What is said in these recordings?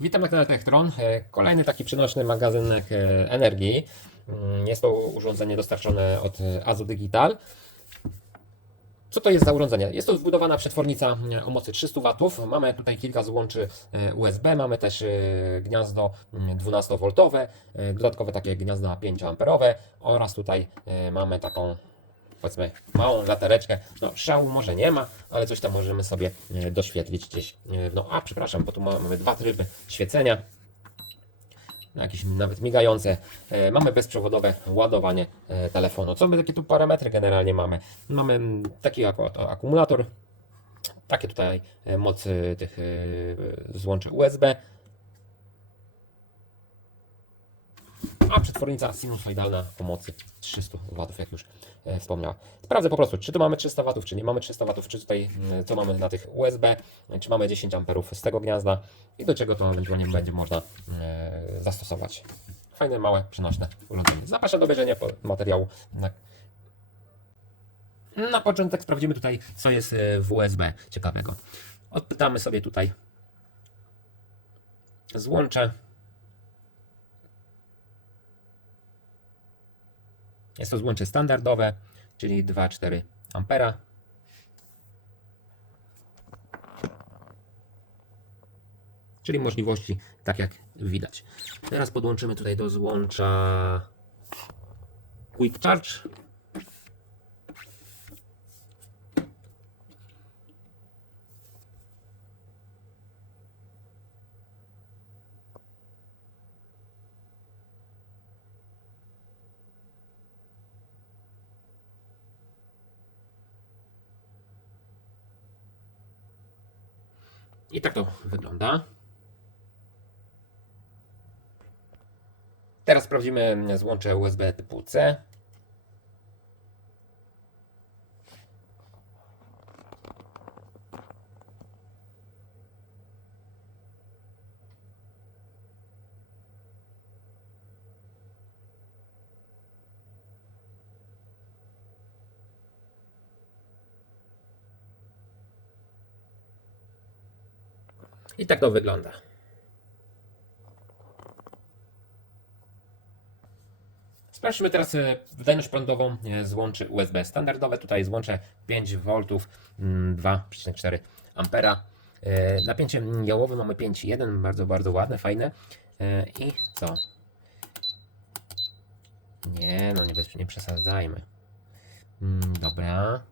Witam na kanale Techtron. E, Kolejny taki przenośny magazynek energii. Mm, Jest to urządzenie dostarczone od e, Azu Digital. Co to jest za urządzenie? Jest to zbudowana przetwornica mm, o mocy 300 W. Mamy tutaj kilka złączy e, USB, mamy też gniazdo mm, 12V, e, dodatkowe takie gniazda 5 A oraz tutaj mamy taką powiedzmy małą latareczkę. No szału może nie ma, ale coś tam możemy sobie e, doświetlić gdzieś. e, No a przepraszam, bo tu ma- mamy dwa tryby świecenia. Jakieś nawet migające. E, Mamy bezprzewodowe ładowanie telefonu. Co my takie tu parametry generalnie mamy? Mamy mm, taki akumulator, takie tutaj mocy tych złączy USB. A przetwornica sinusoidalna pomocy 300 W, jak już e. Sprawdzę po prostu, czy tu mamy 300 W, czy nie mamy 300 W, czy tutaj mm, co mamy na tych USB, czy mamy 10 A z tego gniazda i do czego to ewentualnie będzie można e, zastosować. Fajne, małe, przenośne urządzenie. Zapraszam do obejrzenia materiału. Na, na początek sprawdzimy tutaj, co jest e, w USB ciekawego. Odpytamy sobie tutaj złącze. Jest to złącze standardowe, czyli 2,4 ampera. Czyli możliwości tak jak widać. Teraz podłączymy tutaj do złącza Quick Charge. I tak to wygląda. Teraz sprawdzimy złącze USB typu C. I tak to wygląda. Sprawdźmy teraz e, wydajność prądową e, złączy USB standardowe. Tutaj złącze 5 V, mm, 2,4 ampera. E, Napięcie jałowe mamy 5,1, bardzo, bardzo ładne, fajne. I co? Nie, no nie, nie przesadzajmy. Mm, Dobra.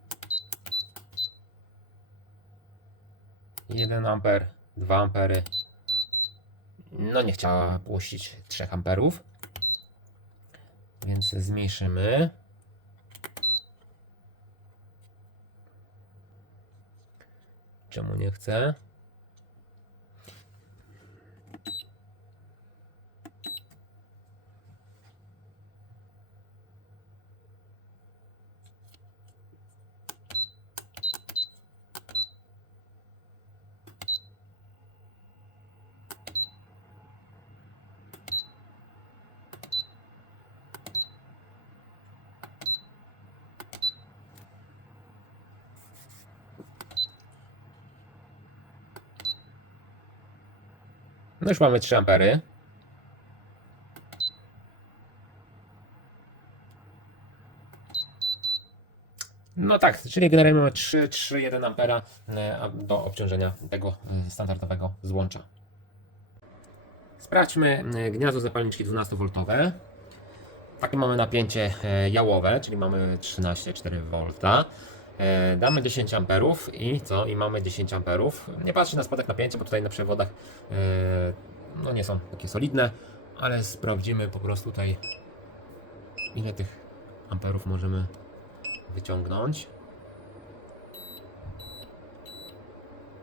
1 amper, 2 ampery. No nie chciała puścić 3 amperów. Więc zmniejszymy. Czemu nie chce? No już mamy 3 ampery. No tak, czyli generalnie mamy 3, 3, 1 ampera e, do obciążenia tego e, standardowego złącza. Sprawdźmy e, gniazdo zapalniczki 12V. Takie mamy napięcie jałowe, czyli mamy 13,4V. E, Damy 10 amperów i co? I mamy 10 amperów. Nie patrzcie na spadek napięcia, bo tutaj na przewodach e, no nie są takie solidne, ale sprawdzimy po prostu tutaj ile tych amperów możemy wyciągnąć.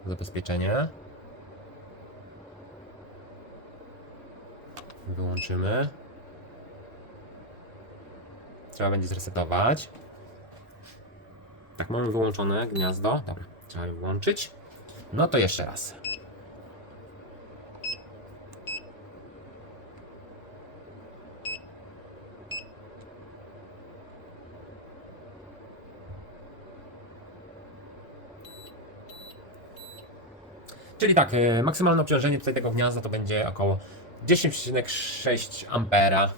Zabezpieczenie. Wyłączymy. Trzeba będzie zresetować. Tak, mamy wyłączone gniazdo. Dobra, trzeba je włączyć. No to jeszcze raz. Czyli tak, e, maksymalne obciążenie tutaj tego gniazda to będzie około 10,6 ampera.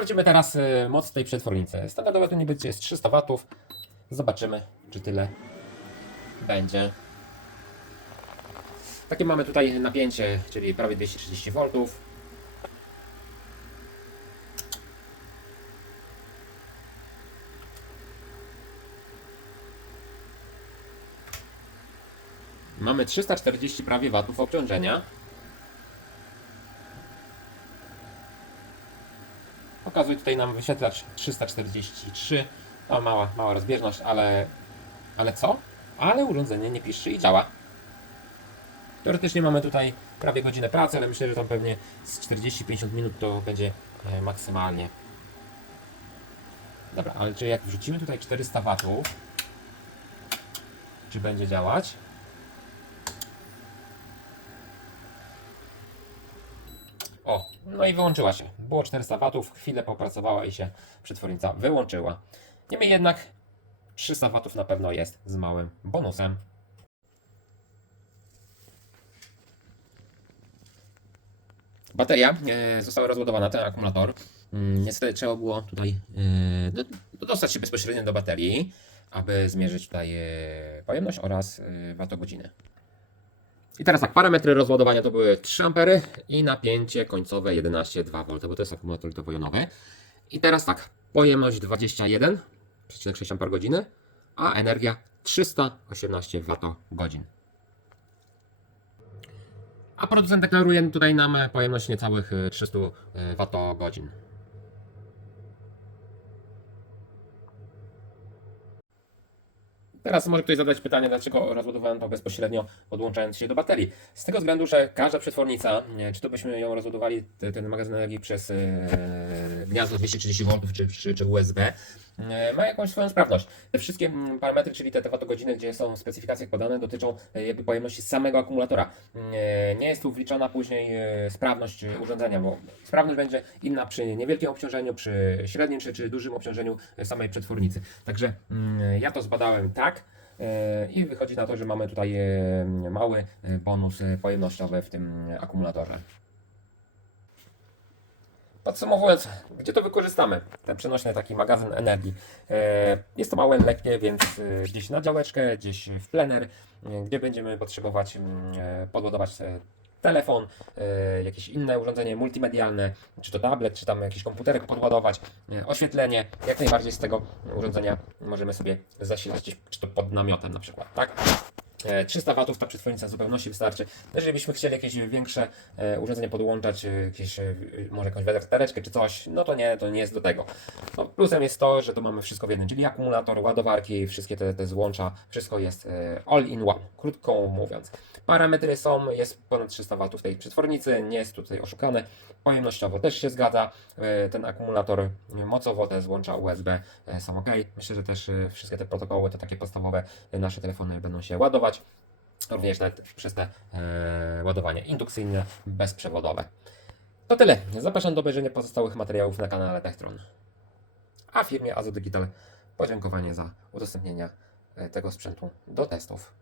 Sprawdzimy teraz e, moc tej przetwornicy. Standardowo tu niby jest 300 W. Zobaczymy, czy tyle będzie. Takie mamy tutaj napięcie, czyli prawie 230 V. Mamy 340 prawie watów obciążenia. Pokazuje tutaj nam wyświetlacz 343. To mała, mała rozbieżność, ale, ale co? Ale urządzenie nie piszczy i działa. Teoretycznie mamy tutaj prawie godzinę pracy, ale myślę, że tam pewnie z 40-50 minut to będzie e, maksymalnie. Dobra, ale czy jak wrzucimy tutaj 400 watów, czy będzie działać? O, no i wyłączyła się. Było 400 watów, chwilę popracowała i się przetwornica wyłączyła. Niemniej jednak 300 watów na pewno jest z małym bonusem. Bateria e, została rozładowana, ten akumulator. Mm, Niestety trzeba było tutaj e, do- do- dostać się bezpośrednio do baterii, aby zmierzyć tutaj e, pojemność oraz watogodziny. I teraz tak, parametry rozładowania to były 3 ampery i napięcie końcowe 11,2 V, bo to jest akumulator litowo-jonowy. I teraz tak, pojemność 21,6 Ah, a energia 318 Wh. A producent deklaruje tutaj nam pojemność niecałych y, 300 Wh. Teraz może ktoś zadać pytanie, dlaczego rozładowałem to bezpośrednio podłączając się do baterii. Z tego względu, że każda przetwornica, nie, czy to byśmy ją rozładowali, te- ten magazyn energii przez e, gniazdo 230 V czy, czy, czy USB, e, ma jakąś swoją sprawność. Te wszystkie mm, parametry, czyli te, watogodziny, gdzie są w specyfikacjach podane, dotyczą e, jakby pojemności samego akumulatora. E, Nie jest tu wliczona później sprawność urządzenia, bo sprawność będzie inna przy niewielkim obciążeniu, przy średnim czy, czy dużym obciążeniu samej przetwornicy. Także mm, ja to zbadałem tak. I wychodzi na to, że mamy tutaj mały bonus pojemnościowy w tym akumulatorze. Podsumowując, gdzie to wykorzystamy? Ten przenośny taki magazyn energii. E, Jest to małe, lekkie, więc e, gdzieś na działeczkę, gdzieś w plener, e, gdzie będziemy potrzebować mm, podładować telefon, jakieś inne urządzenie multimedialne, czy to tablet, czy tam jakiś komputerek podładować, oświetlenie. Jak najbardziej z tego urządzenia możemy sobie zasilać gdzieś, czy to pod namiotem na przykład, tak? E, 300 watów ta przetwornica w zupełności wystarczy. Jeżeli byśmy chcieli jakieś większe e, urządzenie podłączać, e, jakieś, e, może jakąś wiaderkę czy coś, no to nie, to nie jest do tego. No, plusem jest to, że to mamy wszystko w jednym, czyli akumulator, ładowarki, wszystkie te, te złącza, wszystko jest e, all in one, krótko mówiąc. Parametry są, jest ponad 300 watów tej przetwornicy, nie jest tutaj oszukane. Pojemnościowo też się zgadza. E, Ten akumulator mocowo, te złącza USB e, są ok. Myślę, że też e, wszystkie te protokoły, te takie podstawowe, e, nasze telefony będą się ładować. Również nawet przez te e, ładowanie indukcyjne, bezprzewodowe. To tyle. Zapraszam do obejrzenia pozostałych materiałów na kanale Techtron. A firmie Azo Digital podziękowanie za udostępnienie e, tego sprzętu do testów.